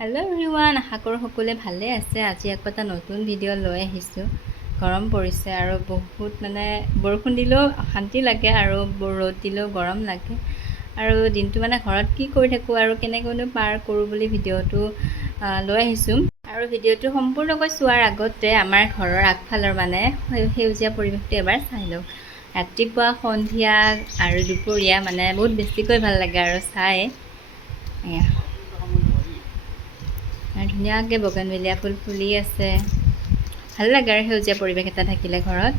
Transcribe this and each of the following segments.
Hello' everyone, আশা কৰোঁ সকলোৱে ভালে আছে। আজি আকৌ এটা নতুন ভিডিঅ' লৈ আহিছোঁ। গৰম পৰিছে আৰু বহুত বৰষুণ দিলেও অশান্তি লাগে আৰু ৰ'দ দিলেও গৰম লাগে। আৰু দিনটো ঘৰত কি কৰি থাকোঁ আৰু কেনেকৈনো পাৰ কৰোঁ বুলি ভিডিঅ'টো লৈ আহিছোঁ। আৰু ভিডিঅ'টো সম্পূৰ্ণকৈ চোৱাৰ আগতে আমাৰ ঘৰৰ আগফালৰ সেউজীয়া পৰিৱেশটো এবাৰ চাই লওক। ৰাতিপুৱা, সন্ধিয়া আৰু দুপৰীয়া বহুত বেছিকৈ ভাল লাগে আৰু চাই। এয়া ধুনীয়াকৈ বগনভেলিয়া ফুল ফুলি আছে। ভাল লাগে আৰু সেউজীয়া পৰিৱেশ এটা থাকিলে ঘৰত।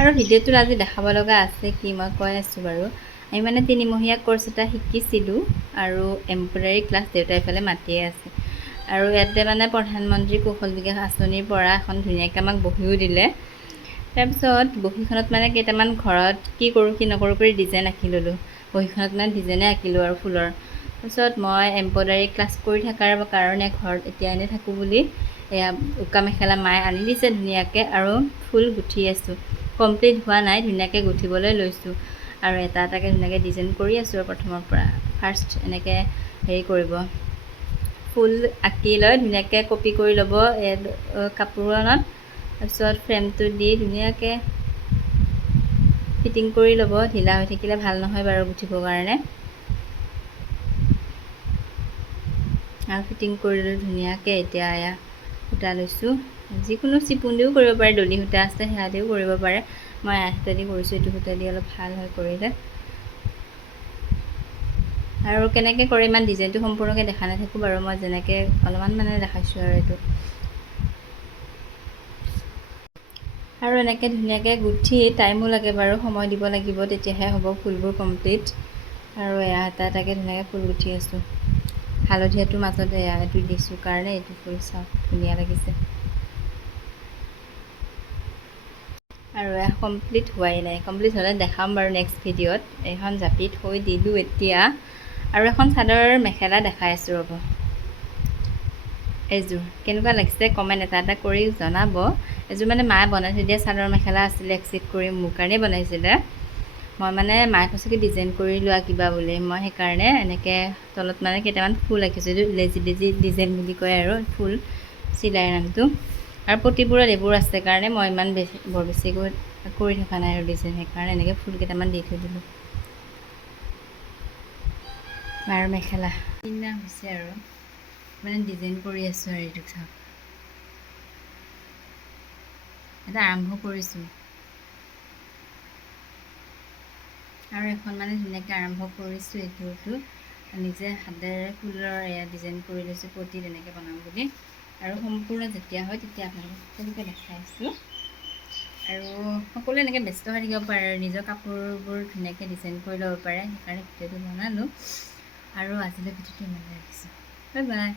আৰু ভিডিঅ'টোত আজি দেখাব লগা আছে কি মই কৈ আছোঁ বাৰু। আমি 3মহীয়া কোৰ্চ এটা শিকিছিলোঁ আৰু এম্ব্ৰইডাৰী ক্লাছ দেউতাই এইফালে মাতিয়ে আছে। আৰু ইয়াতে প্ৰধানমন্ত্ৰী কৌশল বিকাশ আঁচনিৰ পৰা এখন ধুনীয়াকৈ আমাক বহিও দিলে। তাৰপিছত বহীখনত কেইটামান ঘৰত কি কৰোঁ কি নকৰোঁ কৰি ডিজাইন আঁকি ল'লোঁ। বহীখনত ডিজাইনে আঁকিলোঁ আৰু ফুলৰ। তাৰপিছত মই এম্ব্ৰইডাৰী ক্লাছ কৰি থকাৰ কাৰণে ঘৰত এতিয়া এনেই থাকোঁ বুলি এয়া উকা মেখেলা মায়ে আনি দিছে ধুনীয়াকৈ, আৰু ফুল গুঠি আছোঁ। কমপ্লিট হোৱা নাই, ধুনীয়াকৈ গুঠিবলৈ লৈছোঁ আৰু এটা এটাকৈ ধুনীয়াকৈ ডিজাইন কৰি আছোঁ। আৰু প্ৰথমৰ পৰা ফাৰ্ষ্ট এনেকৈ কৰিব, ফুল আঁকি লৈ ধুনীয়াকৈ কপি কৰি ল'ব কাপোৰখনত। তাৰপিছত ফ্ৰেমটো দি ধুনীয়াকৈ ফিটিং কৰি ল'ব। ঢিলা হৈ থাকিলে ভাল নহয় বাৰু গুঠিবৰ কাৰণে। আৰু ফিটিং কৰি লৈ ধুনীয়াকৈ এতিয়া এয়া সূতা লৈছোঁ। যিকোনো চিপুন দিও কৰিব পাৰে, দলি সূতা আছে সেয়া দিও কৰিব পাৰে। মই সূতা দি কৰিছোঁ, এইটো সূতা দি অলপ ভাল হয় কৰিলে। আৰু কেনেকৈ কৰে ইমান ডিজাইনটো সম্পূৰ্ণকৈ দেখা নাথাকোঁ বাৰু, মই যেনেকৈ অলপমান দেখাইছোঁ আৰু এইটো। আৰু এনেকৈ ধুনীয়াকৈ গুঠি টাইমো লাগে বাৰু, সময় দিব লাগিব, তেতিয়াহে হ'ব ফুলবোৰ কমপ্লিট। আৰু এয়া এটা এটাকৈ ধুনীয়াকৈ ফুল গুঠি আছোঁ। হালধীয়াটোৰ মাজত এইটো দিছোঁ কাৰণে এইটো ফুল চাওক ধুনীয়া লাগিছে। আৰু এয়া কমপ্লিট হোৱাই নাই, কমপ্লিট হ'লে দেখাম বাৰু নেক্সট ভিডিঅ'ত। এইখন জাপি থৈ দিলোঁ এতিয়া। আৰু এখন চাদৰ মেখেলা দেখাই আছোঁ ৰ'ব। এইযোৰ কেনেকুৱা লাগিছে কমেণ্ট এটা কৰি জনাব। এইযোৰ মায়ে বনাই থৈ দিয়া চাদৰ মেখেলা আছিলে, এক্সিট কৰি মোৰ কাৰণেই বনাইছিলে। মই মায়ে কৈছে কি ডিজাইন কৰি লোৱা কিবা বুলি, মই সেইকাৰণে এনেকৈ তলত কেইটামান ফুল আঁকিছোঁ। এইটো লেজি ডিজাইন বুলি কয় আৰু ফুল চিলাইৰ নামটো। আৰু প্ৰতিবোৰত এইবোৰ আছে কাৰণে মই ইমান বৰ বেছিকৈ কৰি থকা নাই আৰু ডিজাইন, সেইকাৰণে এনেকৈ ফুল কেইটামান দি থৈ দিলোঁ। মাৰ মেখেলা কিনা হৈছে আৰু ডিজাইন কৰি আছোঁ। আৰু এইটো চাওক, এটা আৰম্ভ কৰিছোঁ। আৰু এখন ধুনীয়াকৈ আৰম্ভ কৰিছোঁ। এইটো নিজে হাতেৰে ফুলৰ এয়া ডিজাইন কৰি লৈছোঁ, পটি তেনেকৈ বনাম বুলি। আৰু সম্পূৰ্ণ যেতিয়া হয় তেতিয়া আপোনালোকক তেনেকৈ দেখাইছোঁ। আৰু সকলোৱে এনেকৈ ব্যস্ত হৈ থাকিব পাৰে আৰু নিজৰ কাপোৰবোৰ ধুনীয়াকৈ ডিজাইন কৰি ল'ব পাৰে। সেইকাৰণে ভিডিঅ'টো বনালোঁ। আৰু আজিলৈ ভিডিঅ'টো ইমানে ৰাখিছোঁ। Bye bye.